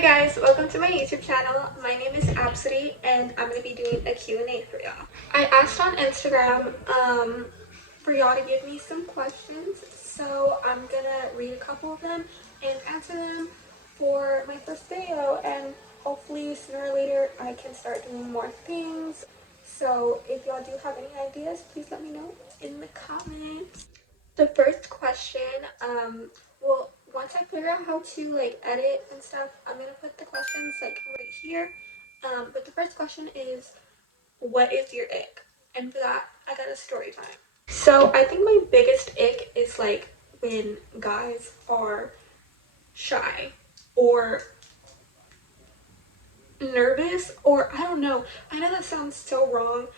guys, welcome to my YouTube channel. My name is Abcidy and I'm going to be doing a Q&A for y'all. I asked on Instagram for y'all to give me some questions, so I'm going to read a couple of them and answer them for my first video, and hopefully sooner or later I can start doing more things. So if y'all do have any ideas, please let me know in the comments. The first question, well, once I figure out how to edit and stuff, I'm gonna put the questions right here. But the first question is, what is your ick? And for that, I got a story time. So I think my biggest ick is when guys are shy or nervous, or I don't know. I know that sounds so wrong,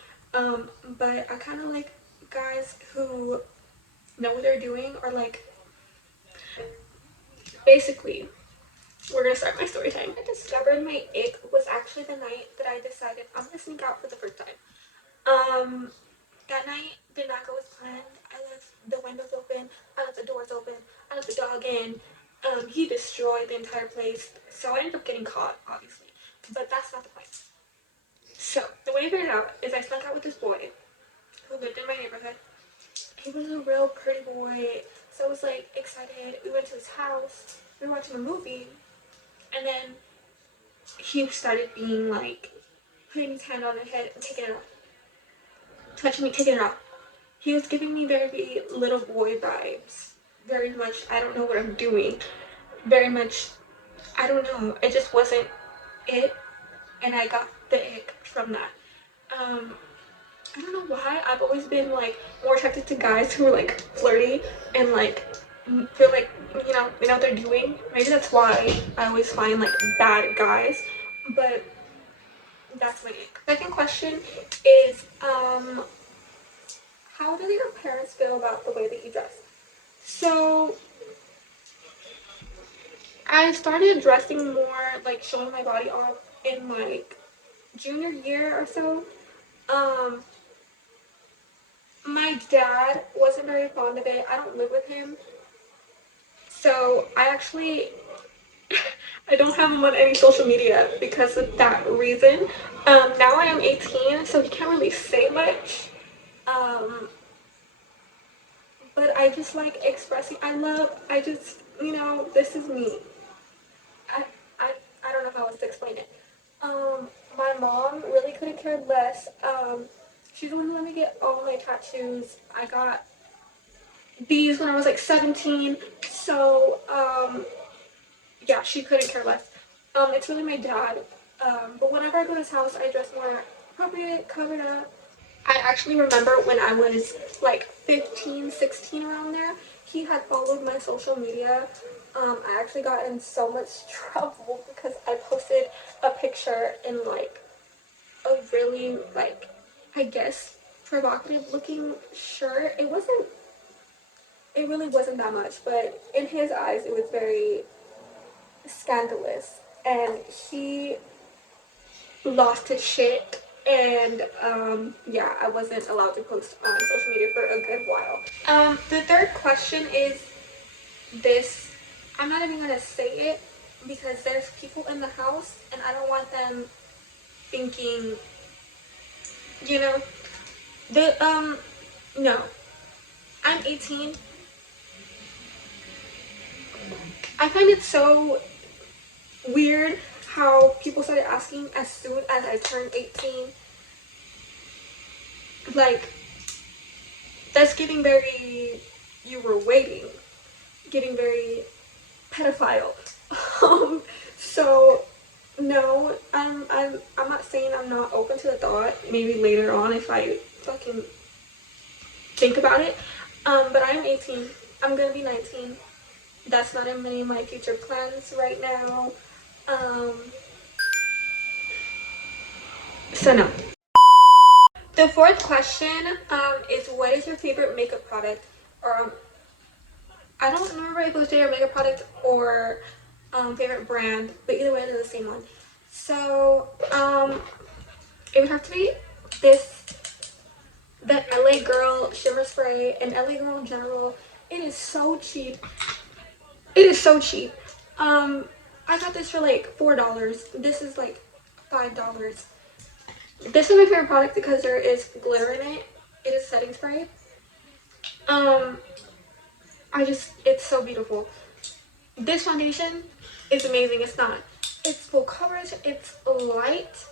but I kind of like guys who know what they're doing, or basically, we're gonna start my story time. I discovered my ick was actually the night that I decided I'm gonna sneak out for the first time. That night did not go as planned. I left the windows open, I left the doors open, I left the dog in. He destroyed the entire place, so I ended up getting caught, obviously. But that's not the point. So the way I figured it out is I snuck out with this boy who lived in my neighborhood. He was a real pretty boy, so I was excited. We went to his house, we were watching a movie, and then he started being putting his hand on my head and taking it off. Touching me, taking it off. He was giving me very little boy vibes. Very much, I don't know what I'm doing. Very much, I don't know. It just wasn't it. And I got the ick from that. I don't know why. I've always been more attracted to guys who are flirty and feel they know what they're doing. Maybe that's why I always find bad guys. But that's my ick. Second question is, how do your parents feel about the way that you dress? So I started dressing more, showing my body off in junior year or so. My dad wasn't very fond of it. I don't live with him, so I actually I don't have him on any social media because of that reason. Now I am 18, so he can't really say much. But I just like expressing. I just, this is me. I, I, I don't know how else to explain it. My mom really couldn't care less. She's the one who let me get all my tattoos. I got these when I was 17. So, yeah, she couldn't care less. It's really my dad. But whenever I go to his house, I dress more appropriate, covered up. I actually remember when I was 15, 16, around there, he had followed my social media. I actually got in so much trouble because I posted a picture in a really I guess provocative looking shirt. It really wasn't that much, but in his eyes it was very scandalous, and he lost his shit. And yeah, I wasn't allowed to post on social media for a good while. The third question is this. I'm not even gonna say it because there's people in the house and I don't want them thinking, you know, no, I'm 18. I find it so weird how people started asking as soon as I turned 18. That's getting very, you were waiting, getting very pedophile. So no, I'm not saying I'm not open to the thought. Maybe later on if I fucking think about it. But I'm 18. I'm gonna be 19. That's not in many of my future plans right now. So no. The fourth question is, what is your favorite makeup product? Or I don't remember if it was favorite makeup product or favorite brand, but either way, they're the same one. So it would have to be the LA Girl shimmer spray, and LA Girl in general. It is so cheap. It is so cheap. I got this for like $4. This is like $5. This is my favorite product because there is glitter in it. It is setting spray. Um, it's so beautiful. This foundation is amazing. It's full coverage. It's light.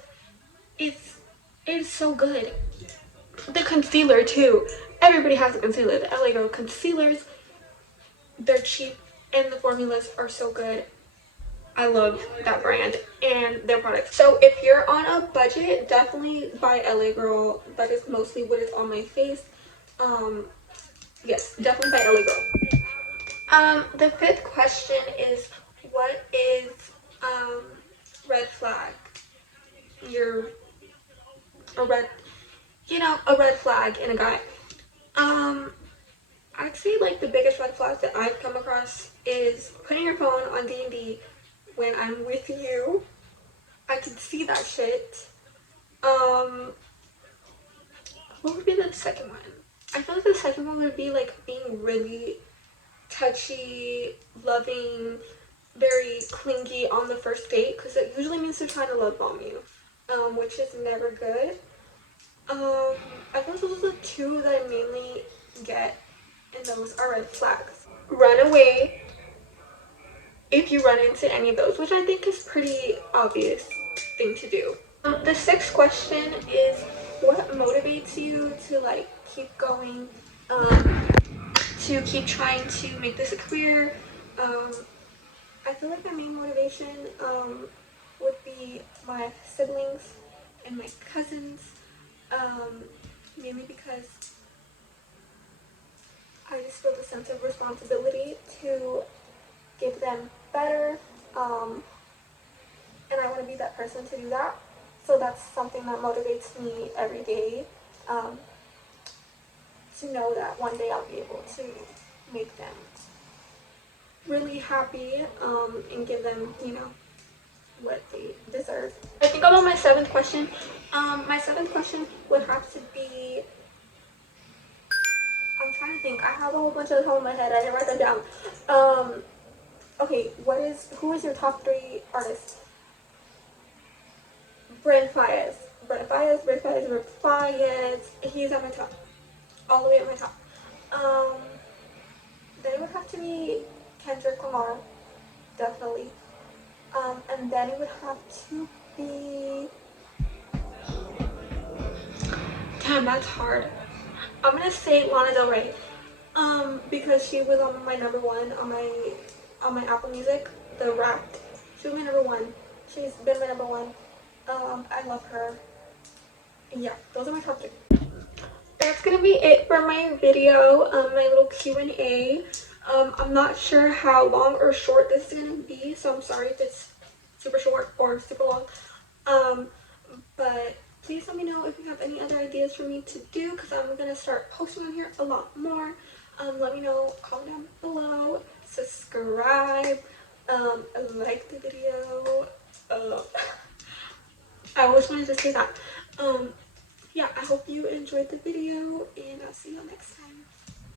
It's so good. The concealer too. Everybody has a concealer. The LA Girl concealers, they're cheap and the formulas are so good. I love that brand and their products. So if you're on a budget, definitely buy LA Girl. That is mostly what is on my face. Yes, definitely buy LA Girl. The fifth question is, what is red flag? You're a red, a red flag in a guy. Um, I'd say like the biggest red flag that I've come across is putting your phone on D&D when I'm with you. I can see that shit. Um, what would be the second one? I feel like the second one would be like being really touchy, loving, very clingy on the first date, because it usually means they're trying to love bomb you, which is never good. I think those are the two that I mainly get, and those are red flags. Run away if you run into any of those, which I think is pretty obvious thing to do. The sixth question is, what motivates you to like keep going, to keep trying to make this a career? Um, I feel like my main motivation would be my siblings and my cousins, um, mainly because I just feel the sense of responsibility to give them better, and I want to be that person to do that. So that's something that motivates me every day, um, to know that one day I'll be able to make them really happy, and give them, what they deserve. I think about my seventh question. My seventh question would have to be, I'm trying to think. I have a whole bunch of the top of my head. I didn't write them down. Okay, who is your top 3 artists? Brent Fayez. He's at my top. All the way at my top. Um, then it would have to be Kendrick Lamar, definitely. And then it would have to be, damn, that's hard. I'm gonna say Lana Del Rey. Because she was on my number one on my Apple Music, the Wrapped. She was my number one. She's been my number one. I love her. Yeah, those are my top 3. That's gonna be it for my video, my little Q&A. I'm not sure how long or short this is gonna be, so I'm sorry if it's super short or super long. But please let me know if you have any other ideas for me to do, because I'm gonna start posting on here a lot more. Let me know, comment down below, subscribe, like the video. I always wanted to say that. Yeah, I hope you enjoyed the video, and I'll see you next time.